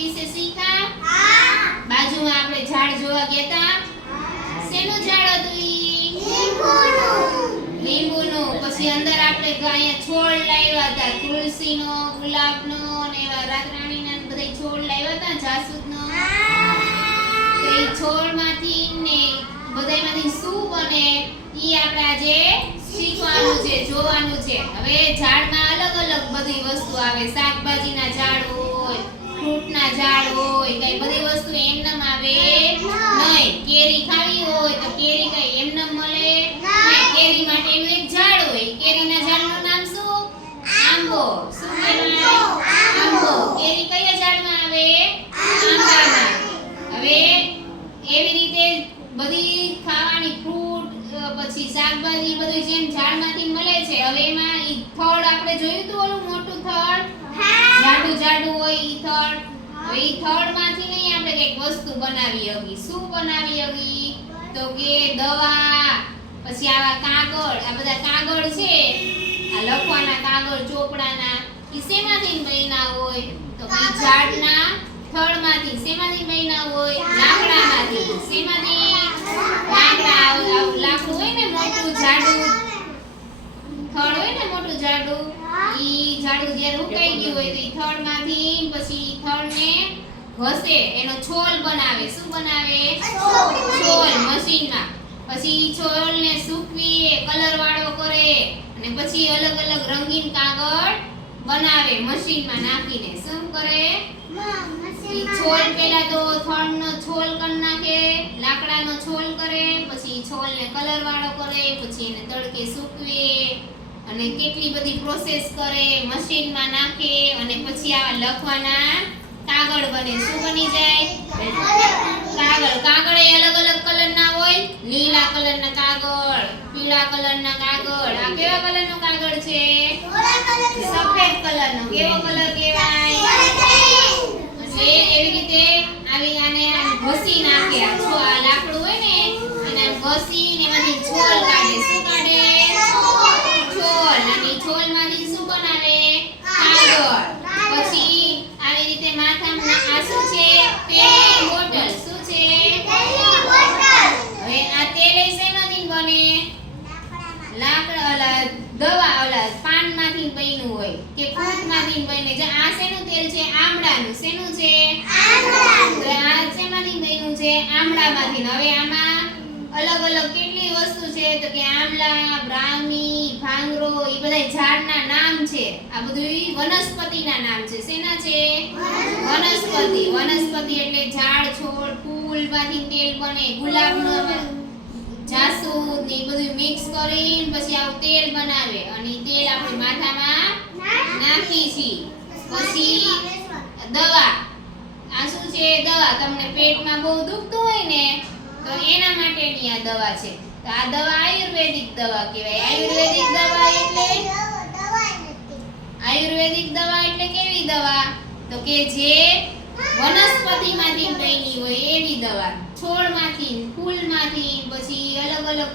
વિશે શીખ્યા બાજુમાં આપણે ઝાડ જોવા ગયા શેનું ઝાડ હતું ઈ? લીંબુનું. પછી અંદર આપણે અહીંયા છોડ લાવ્યા હતા. તુલસીનો ગુલાબનો અને એવા રાતરાણીના ને બધા છોડ લાવ્યા હતા જાસૂદનો. તો એ છોડમાંથી ને બધાયમાંથી શું બને એ આપણે આજે શીખવાનું છે જોવાનું છે. હવે ઝાડમાં અલગ અલગ બધી વસ્તુ આવે. શાકભાજીના ઝાડ હોય ઝાડ હોય કઈ બધી વસ્તુ એમનેમ આવે. નહીં કેરી ખાવી હોય તો કેરી કઈ એમનેમ મળે. નહીં. કેરી માટેનું એક ઝાડ હોય કેરીના ઝાડનું નામ શું? આંબો. શું આંબો. કેરી કયા ઝાડમાં આવે? આંબામાં. હવે એવી રીતે બધી ખાવાની ફ્રૂટ પછી શાકભાજી બધું જેમ ઝાડમાંથી મળે છે હવે એમાં ઈ થડ આપણે જોયું હતું ઓલું મોટું થડ જાડું જાડું હોય ઈ થડ હવે ઈ થડમાંથી નહીં આપણે કંઈક વસ્તુ બનાવી હગી. શું બનાવી હગી? તો કે દવા, પછી આવા કાગળ, આ બધા કાગળ છે. આ લખવાના કાગળ, ચોપડાના, ઈ શેમાંથી બન્યા હોય? તો કે ઝાડના થડમાંથી શેમાંથી બન્યા હોય? લાકડામાંથી. શેમાંથી? લાકડા લાકડું હોય ને મોટું ઝાડું? થળ હોય ને મોટું જાડું ઈ જાડું જ્યારે ઉકાઈ ગયું હોય તો ઈ પછી ઈ થડને ઘસે, એનો છોલ બનાવે. શું બનાવે? છોલ મશીનમાં. પછી છોલને સૂકવી કલર વાળો કરે, અને પછી અલગ અલગ રંગીન કાગળ બનાવે મશીનમાં નાખીને. શું કરે? છોલ પેલા તો થળનો છોલ કરી નાખે, લાકડાનો છોલ કરે, પછી છોલને કલર વાળો કરે, પછી એને તડકે સૂકવે અને કેટલી બધી પ્રોસેસ કરે મશીનમાં નાખે અને પછી આ લખવાના કાગળ બને. શું બની જાય? કાગળ. કાગળ એ અલગ અલગ કલરના હોય. લીલા કલરના કાગળ, પીળા કલરના કાગળ. આ કેવા કલરનો કાગળ છે? સફેદ કલરનો કેવો કલર કહેવાય? એટલે એવી રીતે આવી આને ઘસી નાખે. આ લાકડું હોય ને અને આમ બન્યું હોય કે ફ્રૂટમાંથી બને. છે આ શેનું તેલ છે? આમળાનું. શેનું છે? તો આ શેમાંથી બન્યું છે? આમળામાંથી. હવે આમાં અલગ અલગ કેટલી વસ્તુ છે? તો કે આમલા બ્રાહ્મી, ભાંગરો એ બધા ઝાડના નામ છે આ બધું વનસ્પતિના નામ છે. શેના છે? વનસ્પતિ. વનસ્પતિ એટલે ઝાડ, છોડ ફૂલમાંથી તેલ બને. ગુલાબનું જાસૂદ ને બધું મિક્સ કરીને પછી આવું તેલ બનાવે. અને તેલ આપણે માથામાં નાખી છીએ. પછી દવા. આ શું છે? દવા. તમને પેટમાં બહુ દુખતું હોય ને, તો એના માટેની આ દવા છે. તો આ દવા આયુર્વેદિક દવા કહેવાય. આયુર્વેદિક દવા એટલે આયુર્વેદિક દવા એટલે કેવી દવા? તો કે જે વનસ્પતિમાંથી બની હોય એવી દવા. છોડમાંથી, ફૂલમાંથી, પછી અલગ અલગ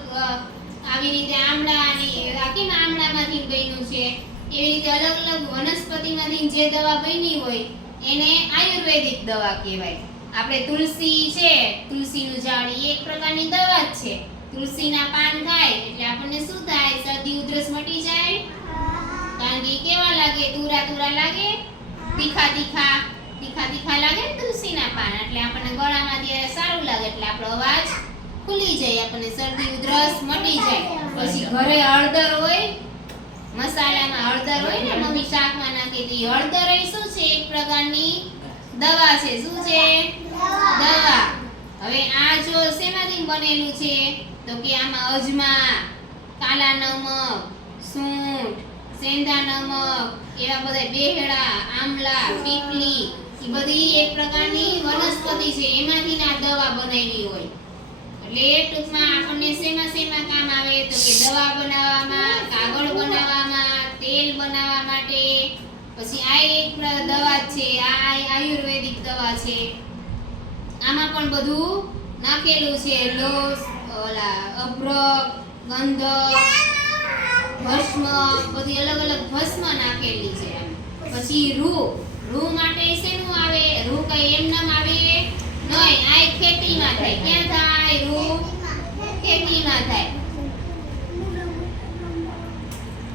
આવી રીતે આમળાની કેમ આમળામાંથી બન્યું છે. એવી રીતે અલગ અલગ વનસ્પતિમાંથી જે દવા બની હોય એને આયુર્વેદિક દવા કહેવાય. આપણે તુલસી છે, તુલસીનું ઝાડ એક પ્રકારની દવા જ છે. તુલસીના પાન ખાય એટલે તુરા તુરા લાગે તીખા તીખા તીખા તીખા લાગે તુલસીના પાન. એટલે આપણને ગળામાં જ્યારે સારું લાગે એટલે આપણો અવાજ ખુલી જાય, આપણને શરદી, ઉધરસ મટી જાય. પછી ઘરે હળદર હોય, મસાલામાં હળદર હોય ને, મમ્મી શાકમાં નાખી તો હળદર એ શું છે? એક પ્રકારની દવા છે. શું છે? દવા. હવે આ જો શેમાંથી બનેલું છે? તો કે આમાં અજમા, કાલા નમક, સૂંઠ સેંધા નમક એવા બધા બેહડા, આમલા પીપલી એ બધી એક પ્રકારની વનસ્પતિ છે. એમાંથી આ દવા બનાવી હોય. એટલે ટૂંકમાં આપણને શેમાં શેમાં કામ આવે? તો કે દવા બનાવવામાં, કાગળ બનાવવામાં, તેલ બનાવવા માટે. પછી આ એક દવા છે. આ આયુર્વેદિક દવા છે. આમાં પણ બધું નાખેલું છે. લોસ, ઓલા અભ્રક, ગંધક ભસ્મ, બધી અલગ અલગ ભસ્મ નાખેલી છે પછી રૂ રૂ માટે શેનું આવે? રૂ કઈ એમ નામ આવે? નહીં, આ ખેતીમાં થાય. ક્યાં થાય? રૂ ખેતીમાં થાય.